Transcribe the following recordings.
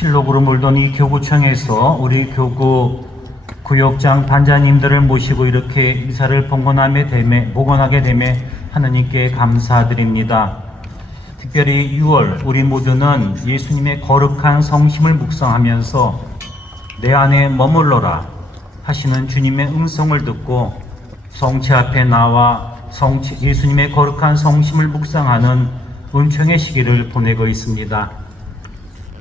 실록으로 물던 이 교구청에서 우리 교구 구역장 반장님들을 모시고 이렇게 미사를 봉헌하게 됨에 하느님께 감사드립니다. 특별히 6월 우리 모두는 예수님의 거룩한 성심을 묵상하면서 내 안에 머물러라 하시는 주님의 음성을 듣고 성체 앞에 나와 예수님의 거룩한 성심을 묵상하는 은총의 시기를 보내고 있습니다.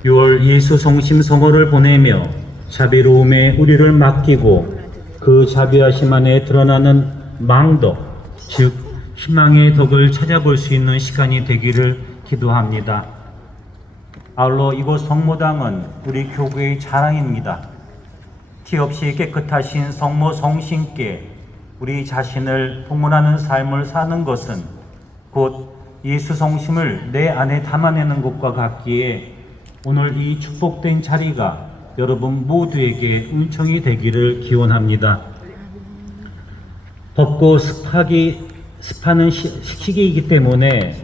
6월 예수 성심 성호를 보내며 자비로움에 우리를 맡기고 그 자비하심 안에 드러나는 망덕, 즉 희망의 덕을 찾아볼 수 있는 시간이 되기를 기도합니다. 아울러 이곳 성모당은 우리 교구의 자랑입니다. 티 없이 깨끗하신 성모 성신께 우리 자신을 봉헌하는 삶을 사는 것은 곧 예수 성심을 내 안에 담아내는 것과 같기에 오늘 이 축복된 자리가 여러분 모두에게 은총이 되기를 기원합니다. 덥고 습하는 시기이기 때문에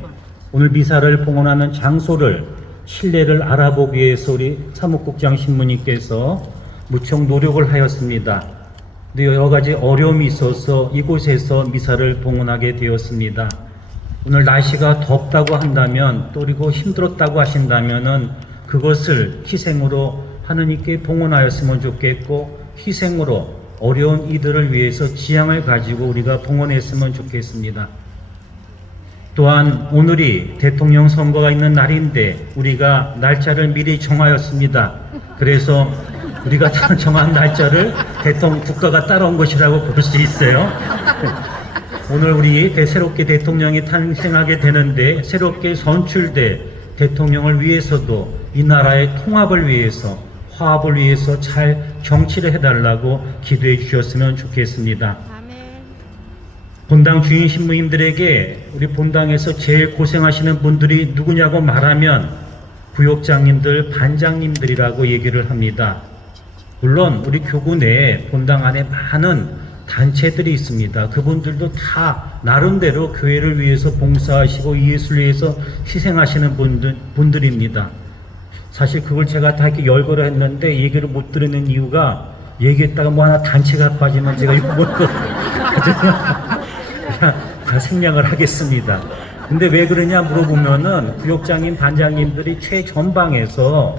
오늘 미사를 봉헌하는 장소를 실내를 알아보기 위해서 우리 사무국장 신부님께서 무척 노력을 하였습니다. 근데 여러 가지 어려움이 있어서 이곳에서 미사를 봉헌하게 되었습니다. 오늘 날씨가 덥다고 한다면 또 그리고 힘들었다고 하신다면은 그것을 희생으로 하느님께 봉헌하였으면 좋겠고 희생으로 어려운 이들을 위해서 지향을 가지고 우리가 봉헌했으면 좋겠습니다. 또한 오늘이 대통령 선거가 있는 날인데 우리가 날짜를 미리 정하였습니다. 그래서 우리가 정한 날짜를 국가가 따라온 것이라고 볼 수 있어요. 오늘 우리 새롭게 대통령이 탄생하게 되는데 새롭게 선출된 대통령을 위해서도 이 나라의 통합을 위해서 화합을 위해서 잘 정치를 해달라고 기도해 주셨으면 좋겠습니다. 본당 주인 신부님들에게 우리 본당에서 제일 고생하시는 분들이 누구냐고 말하면 구역장님들, 반장님들이라고 얘기를 합니다. 물론 우리 교구 내에 본당 안에 많은 단체들이 있습니다. 그분들도 다 나름대로 교회를 위해서 봉사하시고 예수를 위해서 희생하시는 분들입니다. 사실 그걸 제가 다 이렇게 열거를 했는데 얘기를 못 드리는 이유가 얘기했다가 뭐 하나 단체가 빠지면 제가 이거 못 다 생략을 하겠습니다. 근데 왜 그러냐 물어보면은 구역장님, 반장님들이 최전방에서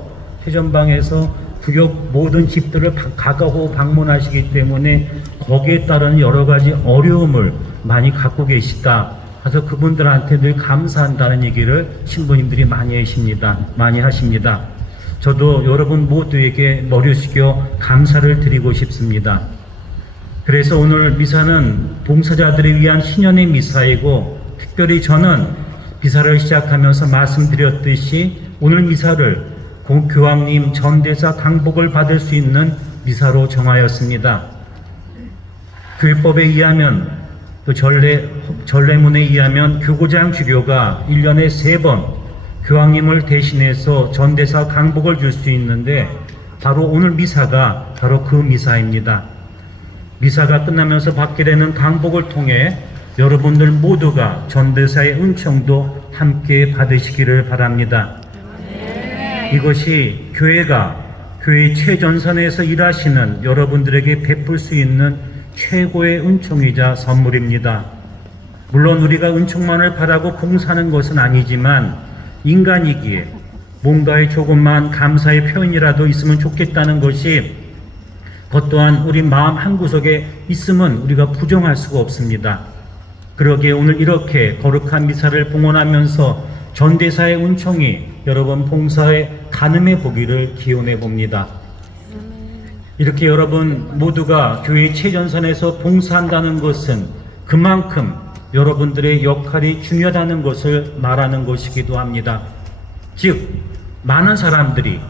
구역 모든 집들을 가가고 방문하시기 때문에 거기에 따른 여러 가지 어려움을 많이 갖고 계시다. 그래서 그분들한테 늘 감사한다는 얘기를 신부님들이 많이 하십니다. 저도 여러분 모두에게 머리 숙여 감사를 드리고 싶습니다. 그래서 오늘 미사는 봉사자들을 위한 신년의 미사이고 특별히 저는 미사를 시작하면서 말씀드렸듯이 오늘 미사를 교황님 전대사 강복을 받을 수 있는 미사로 정하였습니다. 교회법에 의하면 또 전례문에 의하면 교구장 주교가 1년에 3번 교황님을 대신해서 전대사 강복을 줄 수 있는데 바로 오늘 미사가 바로 그 미사입니다. 미사가 끝나면서 받게 되는 강복을 통해 여러분들 모두가 전대사의 은총도 함께 받으시기를 바랍니다. 이것이 교회의 최전선에서 일하시는 여러분들에게 베풀 수 있는 최고의 은총이자 선물입니다. 물론 우리가 은총만을 바라고 봉사하는 것은 아니지만 인간이기에 뭔가의 조금만 감사의 표현이라도 있으면 좋겠다는 것이 그것 또한 우리 마음 한구석에 있으면 우리가 부정할 수가 없습니다. 그러기에 오늘 이렇게 거룩한 미사를 봉헌하면서 전대사의 은총이 여러분 봉사에 가늠해 보기를 기원해 봅니다. 이렇게 여러분 모두가 교회 최전선에서 봉사한다는 것은 그만큼 여러분들의 역할이 중요하다는 것을 말하는 것이기도 합니다. 즉 많은 사람들이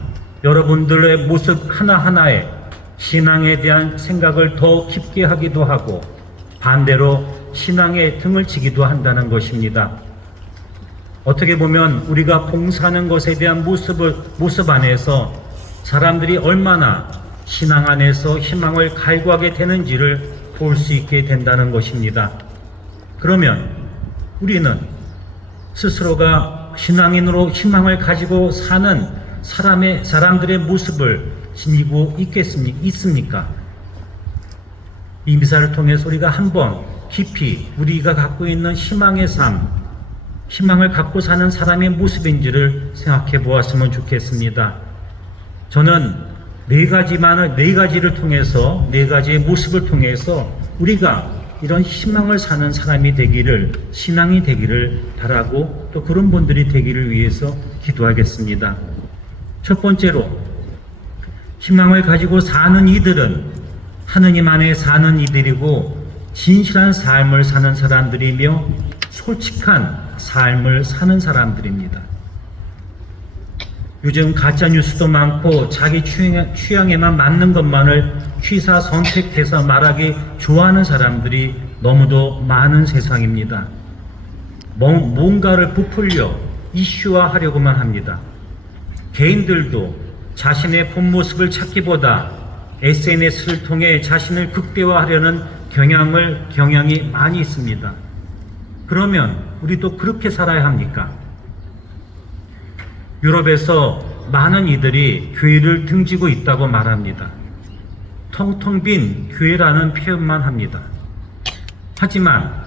여러분들의 모습 하나하나에 신앙에 대한 생각을 더 깊게 하기도 하고 반대로 신앙에 등을 치기도 한다는 것입니다. 어떻게 보면 우리가 봉사하는 것에 대한 모습 안에서 사람들이 얼마나 신앙 안에서 희망을 갈구하게 되는지를 볼 수 있게 된다는 것입니다. 그러면 우리는 스스로가 신앙인으로 희망을 가지고 사는 사람들의 모습을 지니고 있습니까? 이 미사를 통해서 우리가 한번 깊이 우리가 갖고 있는 희망의 삶, 희망을 갖고 사는 사람의 모습인지를 생각해 보았으면 좋겠습니다. 저는 네 가지를 통해서, 네 가지의 모습을 통해서 우리가 이런 희망을 사는 사람이 되기를, 신앙이 되기를 바라고 또 그런 분들이 되기를 위해서 기도하겠습니다. 첫 번째로, 희망을 가지고 사는 이들은 하느님 안에 사는 이들이고 진실한 삶을 사는 사람들이며 솔직한 삶을 사는 사람들입니다. 요즘 가짜뉴스도 많고 자기 취향에만 맞는 것만을 취사 선택해서 말하기 좋아하는 사람들이 너무도 많은 세상입니다. 뭔가를 부풀려 이슈화하려고만 합니다. 개인들도 자신의 본 모습을 찾기보다 SNS를 통해 자신을 극대화하려는 경향이 많이 있습니다. 그러면 우리도 그렇게 살아야 합니까? 유럽에서 많은 이들이 교회를 등지고 있다고 말합니다. 텅텅 빈 교회라는 표현만 합니다. 하지만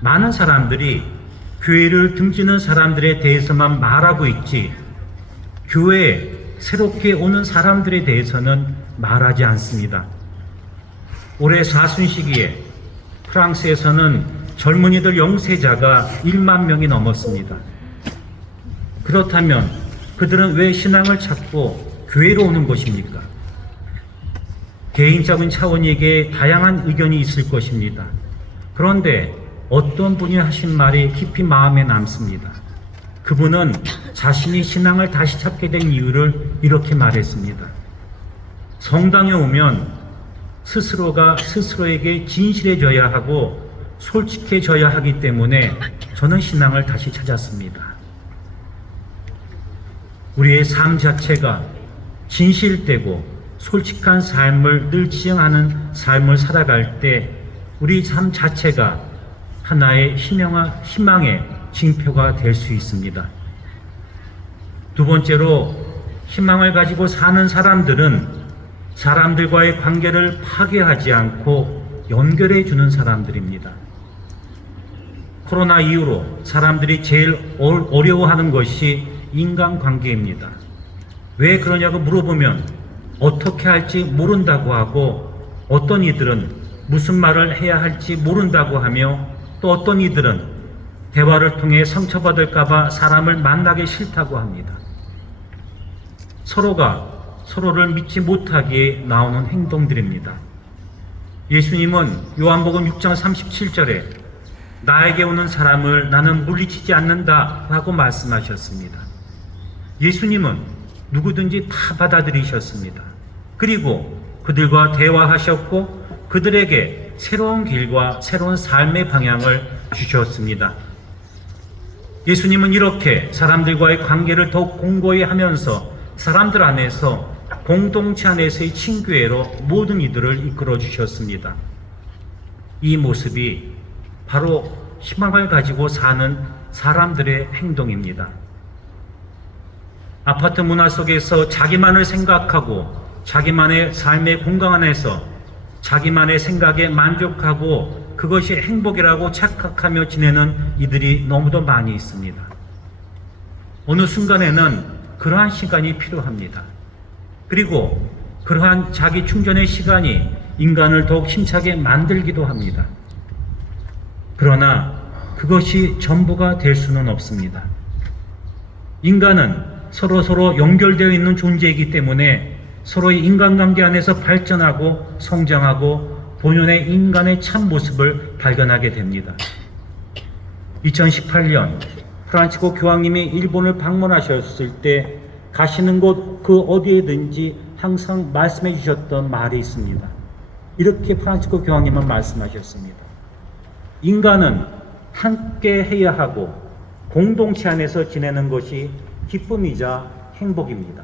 많은 사람들이 교회를 등지는 사람들에 대해서만 말하고 있지 교회에 새롭게 오는 사람들에 대해서는 말하지 않습니다. 올해 사순시기에 프랑스에서는 젊은이들 영세자가 1만 명이 넘었습니다. 그렇다면 그들은 왜 신앙을 찾고 교회로 오는 것입니까? 개인적인 차원이기에 다양한 의견이 있을 것입니다. 그런데 어떤 분이 하신 말이 깊이 마음에 남습니다. 그분은 자신이 신앙을 다시 찾게 된 이유를 이렇게 말했습니다. 성당에 오면 스스로가 스스로에게 진실해져야 하고 솔직해져야 하기 때문에 저는 신앙을 다시 찾았습니다. 우리의 삶 자체가 진실되고 솔직한 삶을 늘 지향하는 삶을 살아갈 때 우리 삶 자체가 하나의 희망의 징표가 될 수 있습니다. 두 번째로, 희망을 가지고 사는 사람들은 사람들과의 관계를 파괴하지 않고 연결해 주는 사람들입니다. 코로나 이후로 사람들이 제일 어려워하는 것이 인간관계입니다. 왜 그러냐고 물어보면 어떻게 할지 모른다고 하고, 어떤 이들은 무슨 말을 해야 할지 모른다고 하며, 또 어떤 이들은 대화를 통해 상처받을까봐 사람을 만나기 싫다고 합니다. 서로가 서로를 믿지 못하기에 나오는 행동들입니다. 예수님은 요한복음 6장 37절에 나에게 오는 사람을 나는 물리치지 않는다 라고 말씀하셨습니다. 예수님은 누구든지 다 받아들이셨습니다. 그리고 그들과 대화하셨고 그들에게 새로운 길과 새로운 삶의 방향을 주셨습니다. 예수님은 이렇게 사람들과의 관계를 더욱 공고히 하면서 사람들 안에서, 공동체 안에서의 친교회로 모든 이들을 이끌어 주셨습니다. 이 모습이 바로 희망을 가지고 사는 사람들의 행동입니다. 아파트 문화 속에서 자기만을 생각하고 자기만의 삶의 공간 안에서 자기만의 생각에 만족하고 그것이 행복이라고 착각하며 지내는 이들이 너무도 많이 있습니다. 어느 순간에는 그러한 시간이 필요합니다. 그리고 그러한 자기 충전의 시간이 인간을 더욱 힘차게 만들기도 합니다. 그러나 그것이 전부가 될 수는 없습니다. 인간은 서로 연결되어 있는 존재이기 때문에 서로의 인간관계 안에서 발전하고 성장하고 본연의 인간의 참 모습을 발견하게 됩니다. 2018년 프란치스코 교황님이 일본을 방문하셨을 때 가시는 곳 그 어디에든지 항상 말씀해 주셨던 말이 있습니다. 이렇게 프란치스코 교황님은 말씀하셨습니다. 인간은 함께 해야 하고 공동체 안에서 지내는 것이 기쁨이자 행복입니다.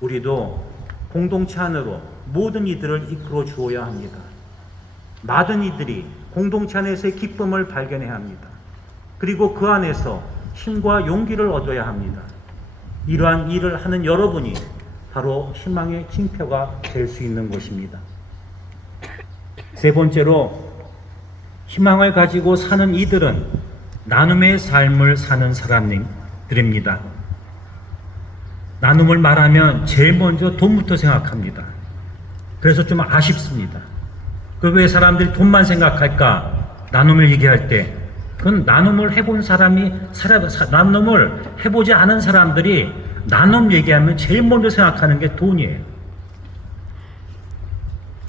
우리도 공동체 안으로 모든 이들을 이끌어 주어야 합니다. 많은 이들이 공동체 안에서의 기쁨을 발견해야 합니다. 그리고 그 안에서 힘과 용기를 얻어야 합니다. 이러한 일을 하는 여러분이 바로 희망의 징표가 될 수 있는 것입니다. 세 번째로, 희망을 가지고 사는 이들은 나눔의 삶을 사는 사람들입니다. 나눔을 말하면 제일 먼저 돈부터 생각합니다. 그래서 좀 아쉽습니다. 왜 사람들이 돈만 생각할까? 나눔을 얘기할 때. 그건 나눔을 해본 사람이, 나눔을 해보지 않은 사람들이 나눔 얘기하면 제일 먼저 생각하는 게 돈이에요.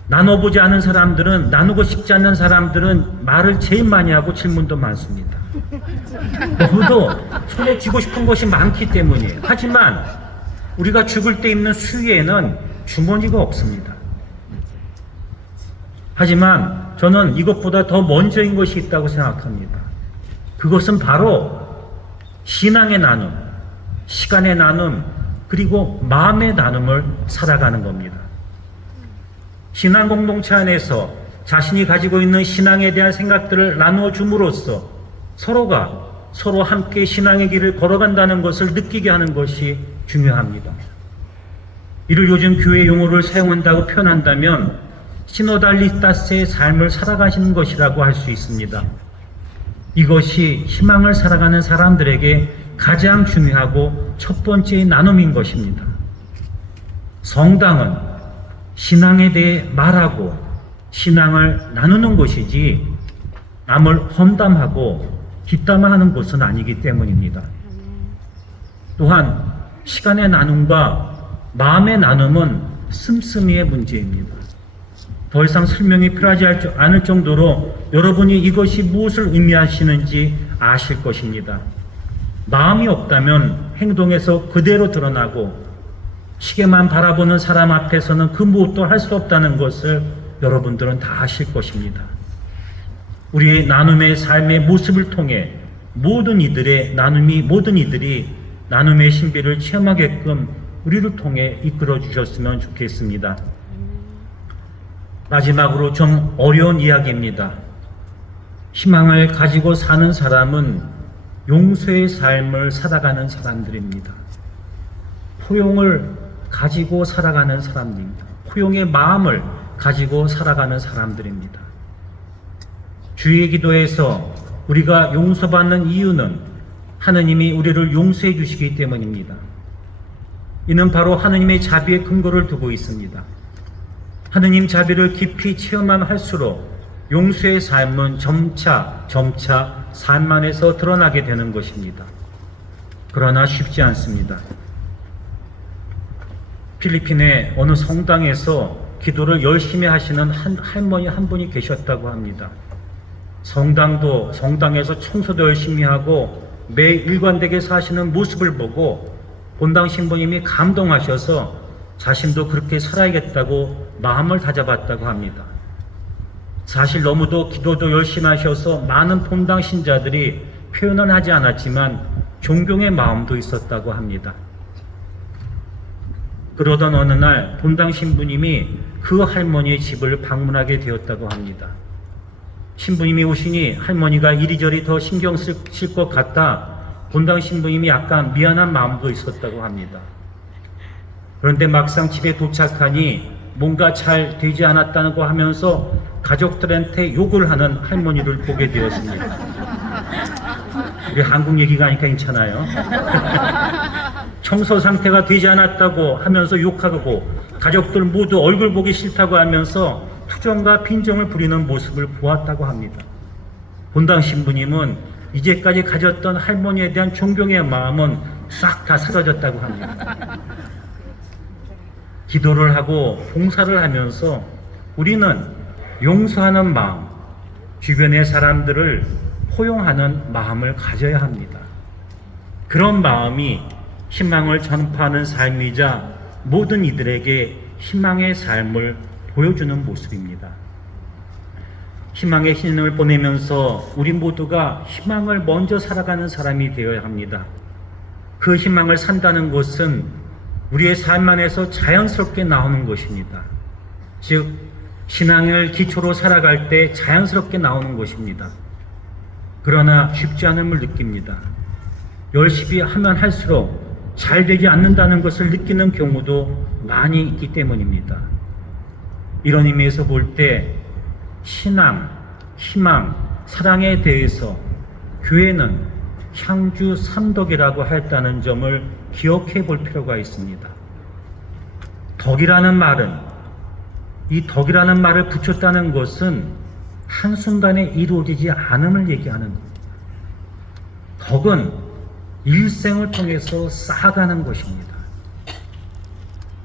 나눠보지 않은 사람들은, 나누고 싶지 않는 사람들은 말을 제일 많이 하고 질문도 많습니다. 누구도 손에 쥐고 싶은 것이 많기 때문이에요. 하지만 우리가 죽을 때 입는 수의에는 주머니가 없습니다. 하지만 저는 이것보다 더 먼저인 것이 있다고 생각합니다. 그것은 바로 신앙의 나눔, 시간의 나눔, 그리고 마음의 나눔을 살아가는 겁니다. 신앙 공동체 안에서 자신이 가지고 있는 신앙에 대한 생각들을 나누어 줌으로써 서로가 서로 함께 신앙의 길을 걸어간다는 것을 느끼게 하는 것이 중요합니다. 이를 요즘 교회 용어를 사용한다고 표현한다면 시노달리타스의 삶을 살아가시는 것이라고 할 수 있습니다. 이것이 희망을 살아가는 사람들에게 가장 중요하고 첫 번째 나눔인 것입니다. 성당은 신앙에 대해 말하고 신앙을 나누는 것이지 남을 험담하고 뒷담화하는 곳은 아니기 때문입니다. 또한 시간의 나눔과 마음의 나눔은 씀씀이의 문제입니다. 더 이상 설명이 필요하지 않을 정도로 여러분이 이것이 무엇을 의미하시는지 아실 것입니다. 마음이 없다면 행동에서 그대로 드러나고 시계만 바라보는 사람 앞에서는 그 무엇도 할 수 없다는 것을 여러분들은 다 아실 것입니다. 우리의 나눔의 삶의 모습을 통해 모든 이들이 나눔의 신비를 체험하게끔 우리를 통해 이끌어 주셨으면 좋겠습니다. 마지막으로 좀 어려운 이야기입니다. 희망을 가지고 사는 사람은 용서의 삶을 살아가는 사람들입니다. 포용을 가지고 살아가는 사람들입니다. 포용의 마음을 가지고 살아가는 사람들입니다. 주의 기도에서 우리가 용서받는 이유는 하느님이 우리를 용서해 주시기 때문입니다. 이는 바로 하느님의 자비의 근거를 두고 있습니다. 하느님 자비를 깊이 체험하면 할수록 용서의 삶은 점차 삶 안에서 드러나게 되는 것입니다. 그러나 쉽지 않습니다. 필리핀의 어느 성당에서 기도를 열심히 하시는 할머니 한 분이 계셨다고 합니다. 성당에서 청소도 열심히 하고 매일 일관되게 사시는 모습을 보고 본당 신부님이 감동하셔서 자신도 그렇게 살아야겠다고 마음을 다잡았다고 합니다. 사실 너무도 기도도 열심히 하셔서 많은 본당 신자들이 표현은 하지 않았지만 존경의 마음도 있었다고 합니다. 그러던 어느 날 본당 신부님이 그 할머니의 집을 방문하게 되었다고 합니다. 신부님이 오시니 할머니가 이리저리 더 신경 쓸 것 같다 본당 신부님이 약간 미안한 마음도 있었다고 합니다. 그런데 막상 집에 도착하니 뭔가 잘 되지 않았다고 하면서 가족들한테 욕을 하는 할머니를 보게 되었습니다. 우리 한국 얘기가 아니까 괜찮아요. 청소 상태가 되지 않았다고 하면서 욕하고 가족들 모두 얼굴 보기 싫다고 하면서 투정과 빈정을 부리는 모습을 보았다고 합니다. 본당 신부님은 이제까지 가졌던 할머니에 대한 존경의 마음은 싹 다 사라졌다고 합니다. 기도를 하고 봉사를 하면서 우리는 용서하는 마음, 주변의 사람들을 포용하는 마음을 가져야 합니다. 그런 마음이 희망을 전파하는 삶이자 모든 이들에게 희망의 삶을 보여주는 모습입니다. 희망의 신을 보내면서 우리 모두가 희망을 먼저 살아가는 사람이 되어야 합니다. 그 희망을 산다는 것은 우리의 삶 안에서 자연스럽게 나오는 것입니다. 즉, 신앙을 기초로 살아갈 때 자연스럽게 나오는 것입니다. 그러나 쉽지 않음을 느낍니다. 열심히 하면 할수록 잘 되지 않는다는 것을 느끼는 경우도 많이 있기 때문입니다. 이런 의미에서 볼 때 신앙, 희망, 사랑에 대해서 교회는 향주 삼덕이라고 했다는 점을 기억해 볼 필요가 있습니다. 덕이라는 말은, 이 덕이라는 말을 붙였다는 것은 한순간에 이루어지지 않음을 얘기하는 겁니다. 덕은 일생을 통해서 쌓아가는 것입니다.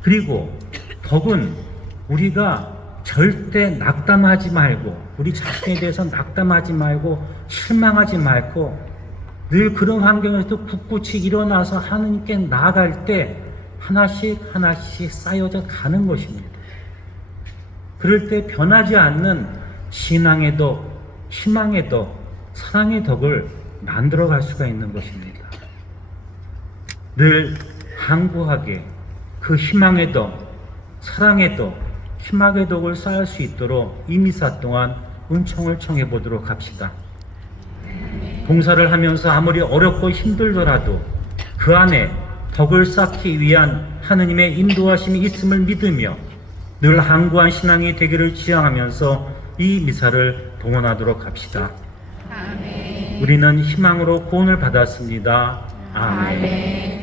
그리고 덕은 우리가 절대 낙담하지 말고, 우리 자신에 대해서 낙담하지 말고 실망하지 말고 늘 그런 환경에서 굳굳이 일어나서 하나님께 나아갈 때 하나씩 하나씩 쌓여져 가는 것입니다. 그럴 때 변하지 않는 신앙의 덕, 희망의 덕, 사랑의 덕을 만들어 갈 수가 있는 것입니다. 늘 항구하게 그 희망의 덕, 사랑의 덕, 희망의 덕을 쌓을 수 있도록 이 미사 동안 은총을 청해 보도록 합시다. 봉사를 하면서 아무리 어렵고 힘들더라도 그 안에 덕을 쌓기 위한 하느님의 인도하심이 있음을 믿으며 늘 항구한 신앙이 되기를 지향하면서 이 미사를 봉헌하도록 합시다. 아멘. 우리는 희망으로 구원을 받았습니다. 아멘. 아멘.